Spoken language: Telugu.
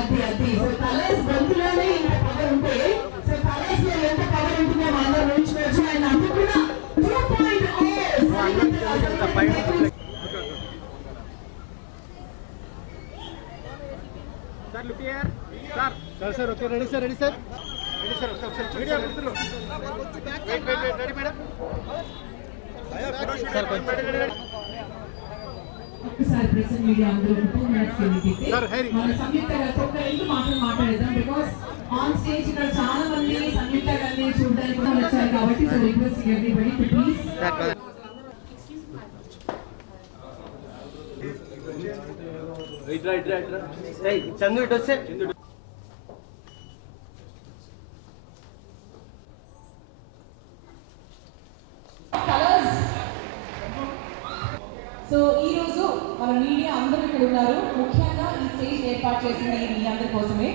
అది సో కలర్స్ గొంతులోనే ఇంత పవర్ ఉంటే సో కలర్స్ లో ఎంత పవర్ ఉంటుందో మా అందరూ ఊహించుకోవచ్చు. అండ్ అది కూడా 2.0 Sir, look here. Sir, okay, ready, sir. Ready, sir. Video. Wait, ready, madam. Sir, ready. ఒకసారి ప్రెసెంట్ మీడియా అందరూ 2 minutes లిమిట్ Sir, hurry. మన సంయుక్త గారితో ఒక 2 మాట్లాడేద్దాం. బికాస్ ఆన్ స్టేజ్ ఇక్కడ చాలా మంది సంయుక్త గారిని చూడడానికి వచ్చారు కాబట్టి so request everybody to please right. Hey, Chandu, it was it. So ఈ రోజు మన మీడియా అందరూ ఇక్కడ ఉన్నారు. ముఖ్యంగా ఈ స్టేజ్ ఏర్పాటు చేసింది మీ అందరి కోసమే.